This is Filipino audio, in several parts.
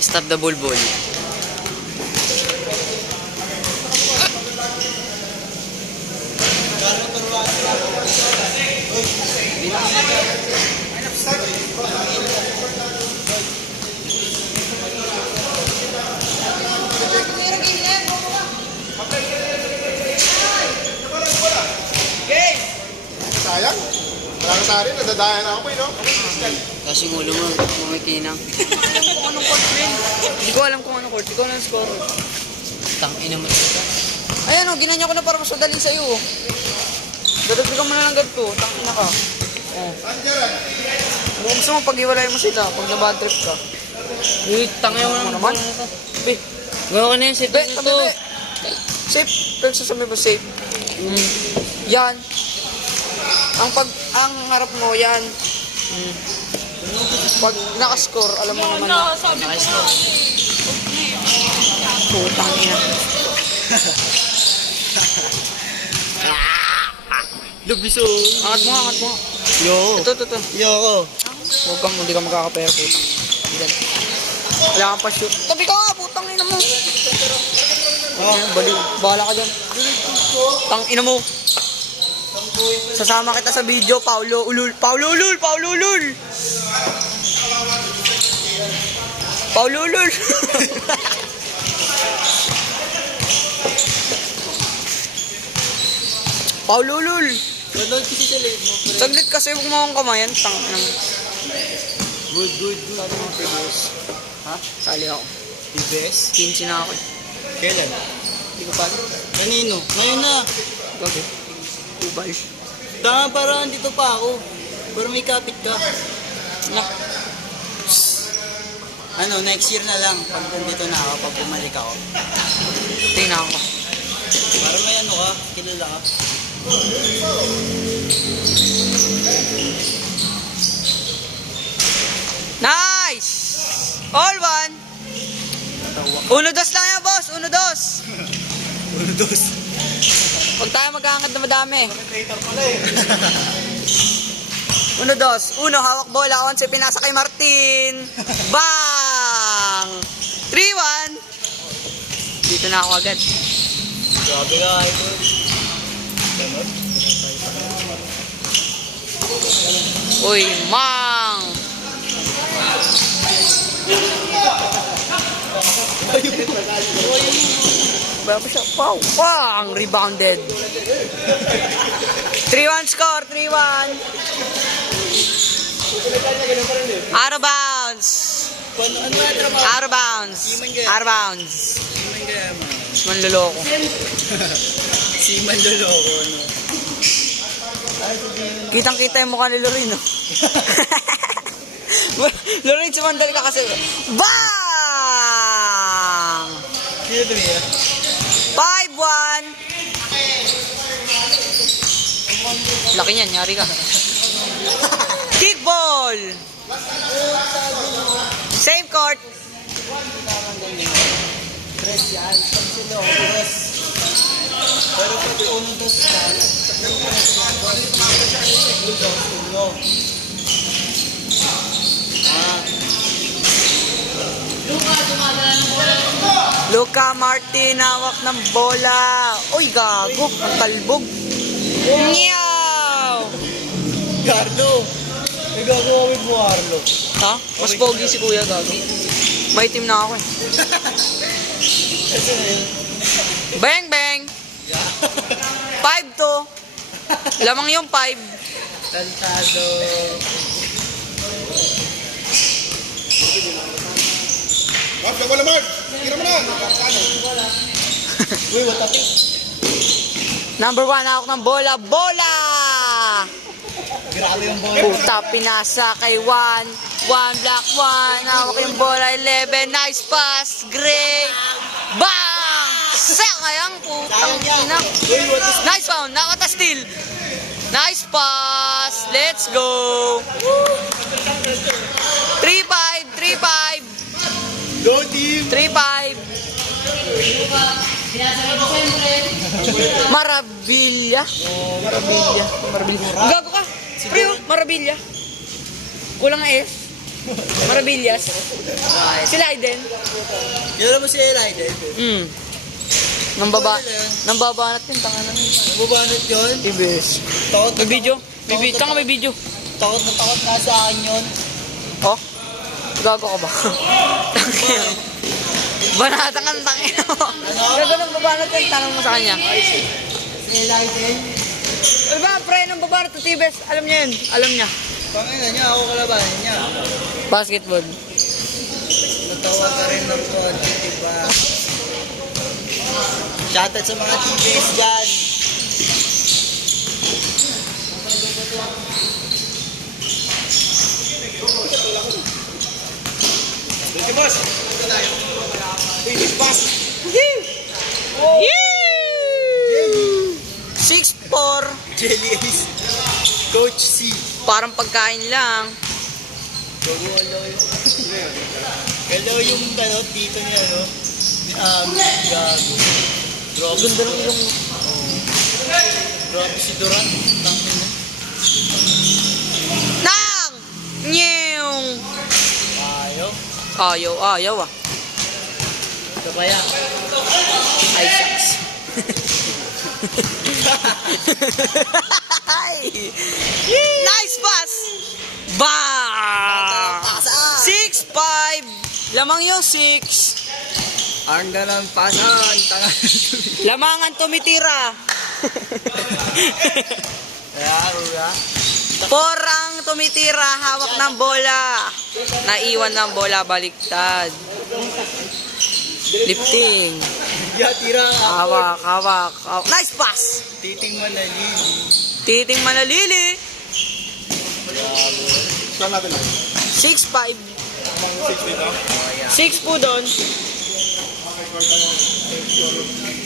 Stop the bulbul. Sayang. Parang sa rin, nadadayan na ako no? Kasi ulo mo, kumikinang. Hindi ko alam kung anong court. Hindi ko alam ang score. Tangina mo talaga. Ayan o, ginanya ko na para mas madali sa'yo. Dadagdagan mo na ng ganito. Tangina ka. Oh. Kung gusto mo, pag-iwalay mo sila. Pag na-bad trip ka. Uy, tangina mo naman. Be, gano'n ka na yun. Safe na ito. Safe. Pero sasabi ba safe? Yan. Ang harap mo, yan. Pag nakascore, alam mo naman na. Nakascore. Putang ina. Lubiso. Angat mo, angat mo. Yo. Ito. Yo. Huwag kang, hindi ka magkakapera, putang. Wala kang pa-shoot. Tabi ka nga, putang ina mo. Baliw. Bahala ka dyan. Tang ina mo. Sasama kita sa video, Paulo Ulul. Paulo Ulul! Paulo Ulul! Paulo Ulul! Paulo Ulul! Saglit kasi huwag mo akong kamayan. Tang ina mo. Good. Sali mo PBS. Ha? Sali ako. PBS? 15 na ako eh. Kailan? Hindi ko pa. Kanino? Ngayon na. Gabi. Tubal. Tama, parang dito pa ako. Pero may kapit ka. Ano, next year na lang. Pag nandito na ako, pag bumalik ako. Tingnan ako. Para may ano ka, kilala ka. Nice! All one! Uno dos lang yan, boss! Uno dos! Uno, dos. Huwag tayo mag-aangkat na madami. Traitor pala eh. Uno dos. Uno, hawak bola. 11, pinasa kay Martin. Bang! 3-1. Dito na ako agad. Grabe nga, idol. Uy, mang! Baya pa siya. Wow! Bang! Rebounded. 3-1 score. 3-1. Out of bounds. Out of bounds. Out of bounds. Manloloko. Si Manloloko, no? Kitang-kita yung mukha ni Lorin, no? Lorin, sumandal ka kasi. Bang! Sino tumira? 5-1. Laki niyan, nyari ka. Kickball! Same court. Tres yan. Sino? Tres. Pero pag uno, dos ka. Uno. Luka Martin, hawak ng bola. Uy, gago. Ang talbog. Meow! Carlo! May gagawin mo, Carlo. Ha? Mas pogi si kuya, gago. May team na ako eh. Kasi na yun. Bang, bang! 5 to. Lamang yung 5. Tantado. Mark, wala Mark! Tira mo na! Uy, watati. Number 1, hawak ng bola. Bola! Grabe yung bola. Puta, pinasa kay 1. 1, black 1. Hawak yung bola. 11. Nice pass. Gray. Bang! Sayang, putang ina. Nice found. Nakata steal. Nice pass. Let's go. 3-5. 3-5. Go team! 3-5. Marabilla. Marabilla. Gago ka. Pre, Marabilla. Kulang na S. Maravillas. Si Leiden. Yun mo si Elijah. Nambabanat yun, tanga na yun. Bubanot yun. Ibis. Takot May video? Tanga may video. Takot na takot nga sa akin yun. Oh? Gago ka ba? Banata kang tangin mo. Gago ng babanat yun, tanong mo sa kanya. Si Elijah. Ano ba, pre, ng babanat ng Tibes? Alam niya yun. Alam niya. Pangina niya, ako kalabanin niya. Basketball. Natawa ka rin ng konti, diba? Shoutout sa mga TVs dyan. Thank you, boss. Boss. 6'4". Jelly Ace. Coach C. Parang pagkain lang. Hello yung ano, tito niya, no? Gago. Grabe. Ganda ng ilong. Grabe si Duran. Tangin na. Nang! Nyewng! Ayaw. Ayaw ah. Ito kaya. Ay, shucks. Nice pass! Bang! 6'5". Lamang yung 6. Ang ganang pasan. Tanga. Lamangan tumitira. Rura. Porang tumitira, hawak ng bola. Naiwan ng bola, baliktad. Lifting. Tira. Hawak. Nice pass! Titing manalili. Titing manalili. Saan natin lang? 6'5". 6 dito. 6 po doon.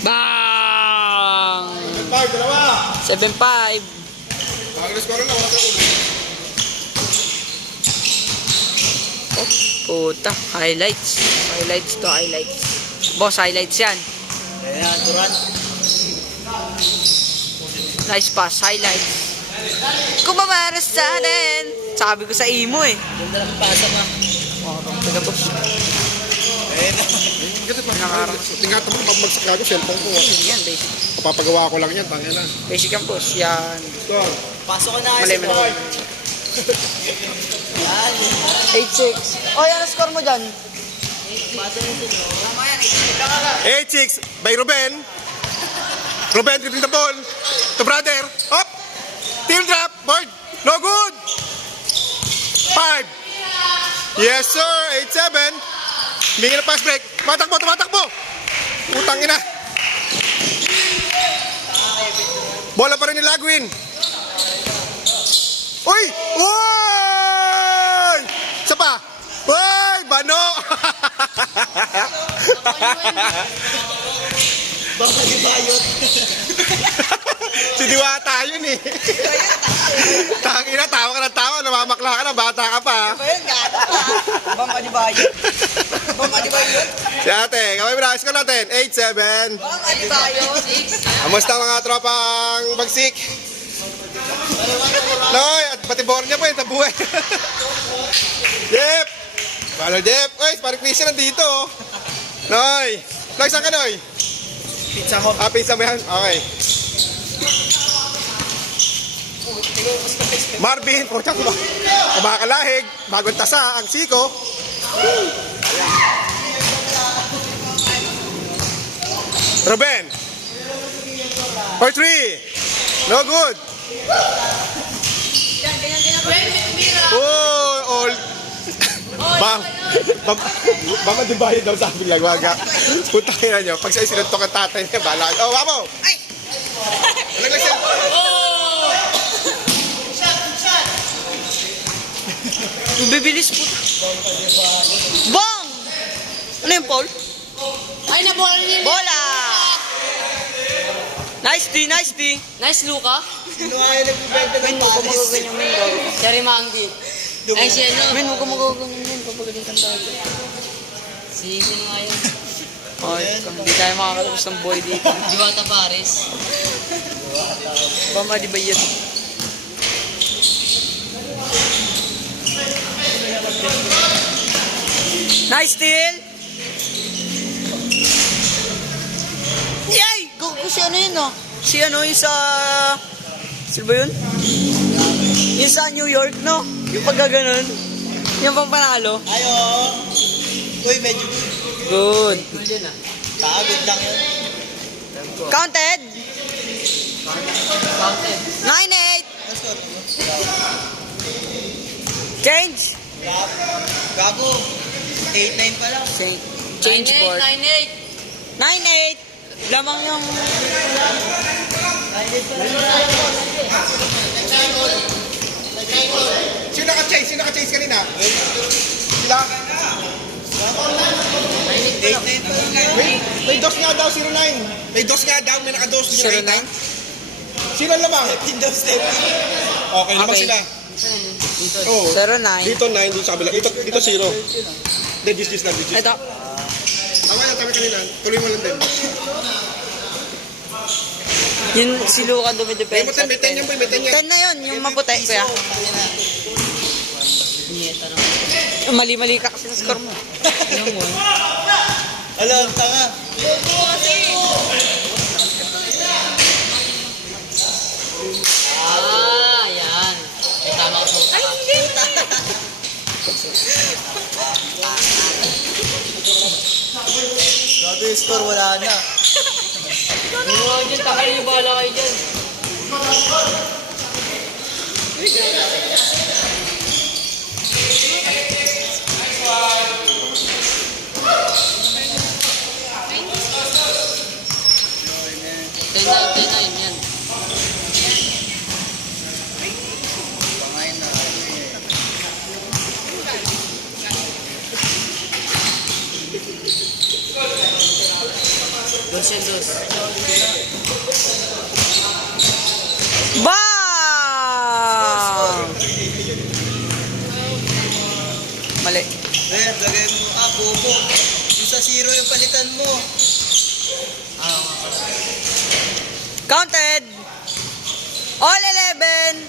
Bang! 5, dalawa! 7'5". Ang score na, wala sa ulo. Oh, puta. Highlights. Highlights. Boss, highlights yan. Ayan, Duran. Nice pass. Highlights. Kumabaras sa atin. Sabi ko sa imo eh. Ganda lang pasa ma. Taga boss. Ayan. Kasi tingnan mo pag magsakado, cellphone ko. Yan, basic. Papapagawa ko lang yan, tangin na. Basic ang boss. Yan. Score. Pasok ko na Mali, kasi. mali. Yan. 8-6. Oh, yan ang score mo dyan. Pasok mo sila. 8-6 by Ruben. Ruben dribbling the ball. To brother. Up. Team drop. Board. No good. 5. Yes sir. 8-7. Humingi ng pass break. Tumatakbo. Utang ina. Bola pa rin ni Lagwin. Uy! Uy! Isa pa. Uy! Bano! Baka di bayot. Si Diwata yun eh. Tangina, tawa ka ng tawa. Namamakla ka na. Bata ka pa. Ayun, gata ka. Bang adibayot. Si ate, kamay mo na. Score natin. 8-7. Bang adibayot. Kamusta mga tropang bagsik? Noy, at pati Bornia po yung tabuhay. Jep! Paano Jep? Uy, parang Christian nandito. Noy! Noy, saan ka Noy? Pizza ko. Ah, pizza mo yan? Okay. Marvin, portang kumakalahig. Bagong tasa, ang siko. Ruben. For 3. No good. Oh, all. Baka di bayad daw sa amin lang, waga. Punta kayo na nyo. Pag sa'yo sinuntok ang tatay niya, bala. Oh, wamo! Ay! Naglag siya. Bibilis puta. Bang! Ano yung Paul? Ay, nabola niya. Bola! Nice D. Nice, Luka. Sino ayaw nagbibenta ng Huwag ka pares? magaganyan mo yun. Jerry Mangi. Ay, si ano? Men, huwag ka magaganyan yun kapag galing kang tayo. Sino nga yun? Ay, hindi tayo makakalabas ng boy dito. Diwata Pares. Bama, di ba yun? Nice steal! Yay! Go si ano yun, no? Si ano, yung sa... Sino ba yun? Yung sa New York, no? Yung pagkaganon. Yung pang panalo. Ayo. Uy, medyo Good. Cool yun ah. pagod lang yun. Counted! Counted. 9-8! Let's go. Change! Gago. 8-9 pa lang. Change board. 9-8. 9-8! Lamang yung... Sino naka-chase? Sino naka-chase kanina? Sila? 8-9 pa lang. May dos nga daw, 09. May dos nga daw, may naka-dos. 09? Sino ang lamang? Windows 10. Okay, lamang Okay. sila. Dito. Oo. 09. Dito 9, dito sa kabila. Dito 0. Hindi, this lang, this. Ito. Tama yan, tama kanina. Tuloy mo lang din. Yun si Luka May dumidepensa. 10 yan, boy. May 10 yan. 10 na yun, yung maputi, kuya. Nieta naman. Mali-mali ka kasi sa score mo. Ano mo? Alam, tanga. Ah, yan. May tama ka sa utak. Ay, hindi. Grabe yung score, wala na. Buwan dyan, takay yung bala kayo dyan. Ten nine yan. Pangayin na. Dos yan, dos. Bang! Mali. Eh, lagay mo bobo. Yung sa 0 yung palitan mo. Counted! All 11!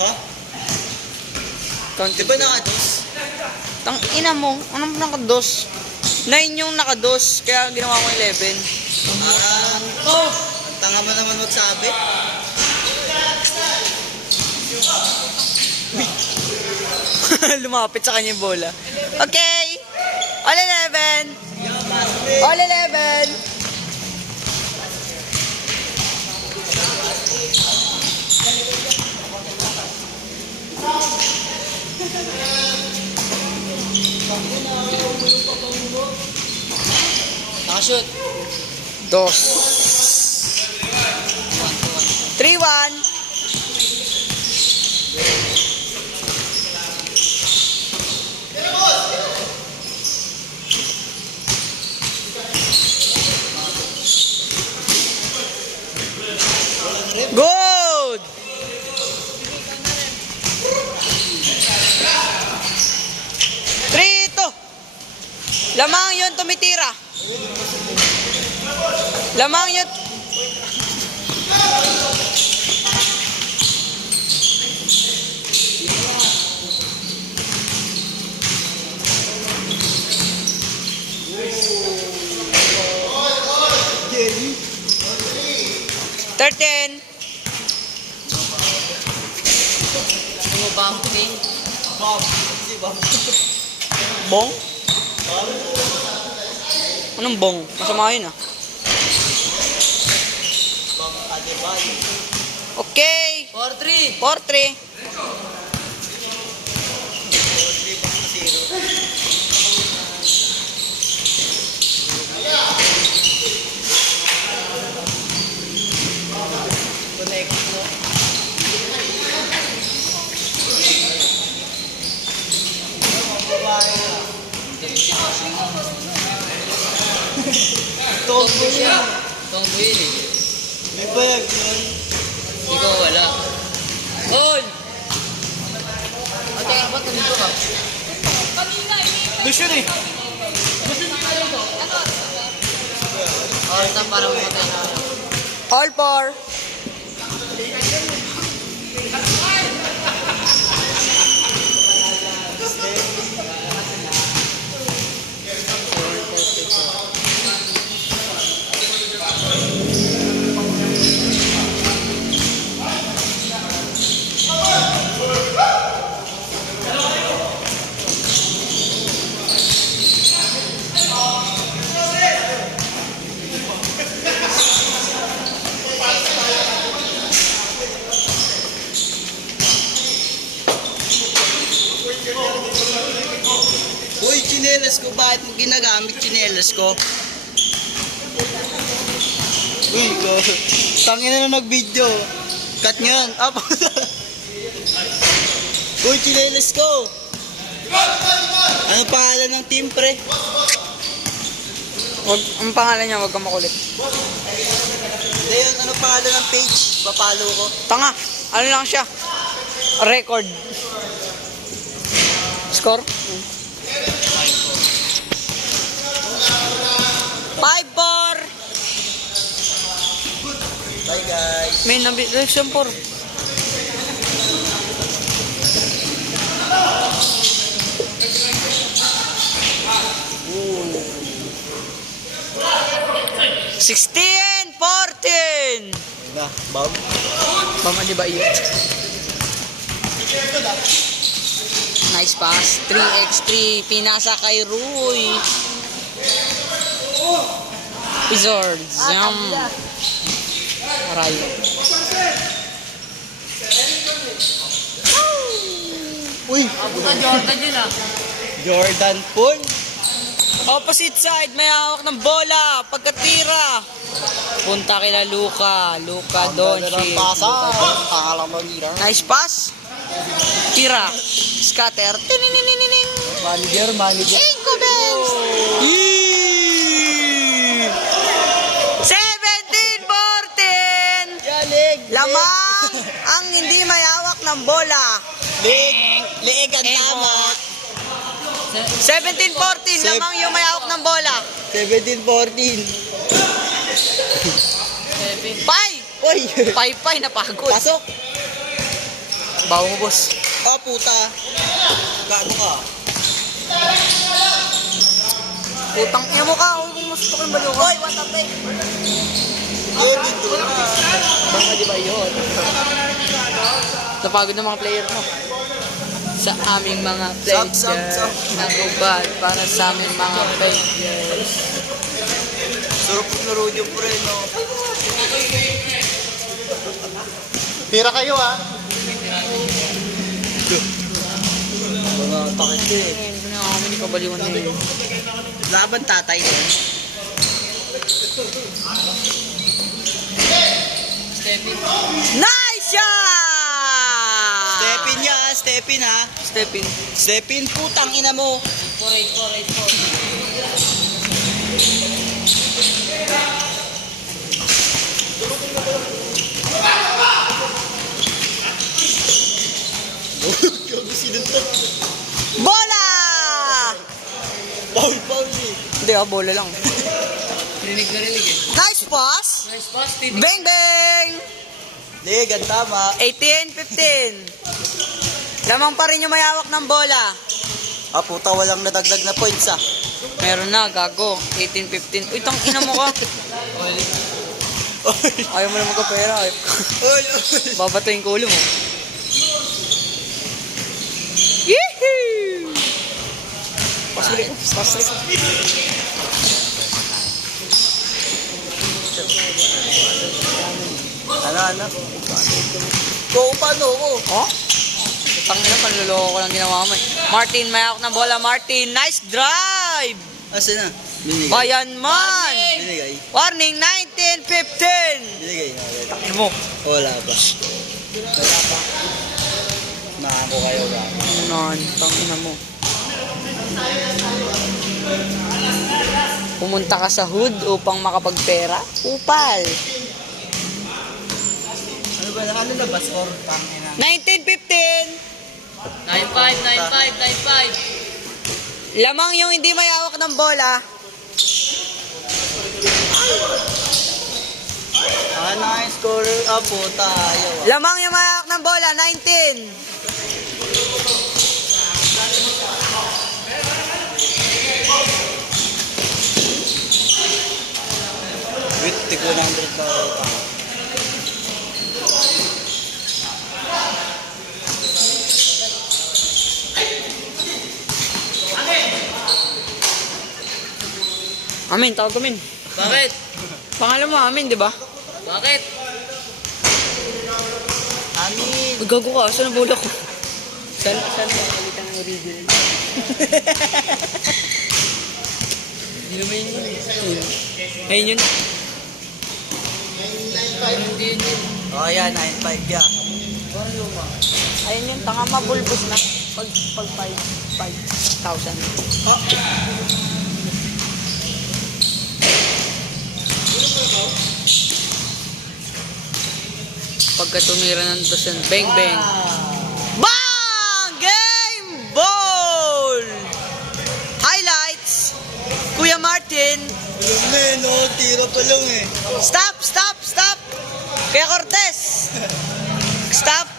Ha? Di Counted. ba nakados? Tang ina mo, anong nakados? 9 yung nakados, kaya ginawa ko 11. Ah, oh! Ang tanga mo naman magsabi. Lumapit sa kanya yung bola. Okay! All 11! All 11! Nakashoot. Dos. 3-1. Good! Three, two. Lamang yun tumitira. Lamang yun. Thirteen. Bumping. Bong? Anong bong? Masama yun ah. Okay. 4-3. 4-3. Tombo siya. Tombo yun eh. May bayag yun. Ikaw wala. Gol! O, teka, ba't nandito ka? Dos yun eh. Oras na para mamatay na. All four. chinelas ko, bakit mo ginagamit chinelas ko? Uy, ko. Tangin na nag-video. Cut nyo yan. Up. Uy, chinelas ko. Ano pangalan ng team, pre? Wag, ang pangalan niya, wag kang makulit. Hindi yun, ano pangalan ng page? Papalo ko. Tanga, ano lang siya? Record. Score? 5-4. Bye, guys. May direction 4. Ooh. 16-14. Na, Bob. Mama di ba iyo? Nice pass. 3x3. Pinasa kay Ruy. Wizards. Yum. Aray. Uy, Abutan Jordan yun ah. Jordan Poole. Opposite side, may hawak ng bola. Pagkatira. Punta kila Luka. Luka Doncic. Nice pass. Tira. Scatter. Tininining. Manager. Ingo Benz. 17-14. Yalig. Lamang ang hindi may hawak ng bola. Liig ang tama. 17-14. Lamang yung may hawak ng bola. 17-14. Pay! Uy. Pay, napagod. Pasok. Bawo mo, boss. Oh, puta. Gaano ka? Putang ina mo ka. Huwag mong mastok yung balo ko. Hoy, what up, eh? Good, good. Baka di ba yun? Napagod ng mga player mo. Sa aming mga players. Sub. Nagubad para sa aming mga players. Sarap laro niyo, pre, no? Tira kayo ha. Mga takit eh. Hindi na kami ni kabaliwan na yun. Laban tatay din. Nice shot! Stepin ha. Step in. Stepin, putang ina mo. 4-8. Sinuntok. Bola! Paul eh. Hindi, bola lang. Rinig na rinig eh. Nice pass! Nice pass, titig. Bang, bang! Liig ang tama. 18-15. Lamang pa rin yung may hawak ng bola. Ah, puta, walang nadagdag na points ah. Meron na, gago. 18-15. Uy, tang ina mo ka. Ayaw mo na magkapera. Oy. Babatuin ko ulo mo. Yee-hoo! Paslik. Ano? Go, paano ko? Oh? Tangina, panluloko ko lang ginawa mo eh. Martin, may hawak ng bola. Martin, nice drive! Asa na? Binigay. Bayan man! Binigay. Warning, 19-15! Binigay. Tangina mo. Wala pa. Naano kayo ba? Nan, tangina mo. Pumunta ka sa hood upang makapagpera? Upal. Ano na ba score? Tangina. 19-15! 9-5. Lamang yung hindi may hawak ng bola. Ano yung score? Ah, puta. Ayaw. Lamang yung may hawak ng bola. 19. Wait, tig 100 na ito. Amin, tawag ko, Amin. Bakit? Pangalan mo, Amin, di ba? Bakit? Amin. Gago ka, saan ang bola ko? Saan makalitan ng original? Hindi naman yun. Ayun yun. Hindi yun. O, yan, 9.5 yan. Ayun yun, tanga mabulbos na. Pag 5,000. Pagka tumira ng dos yan, bang bang. Bang! Game ball! Highlights! Kuya Martin! Alam na eh, no? Tira pa lang eh. Stop! Stop! Stop! Kuya Cortez! Stop!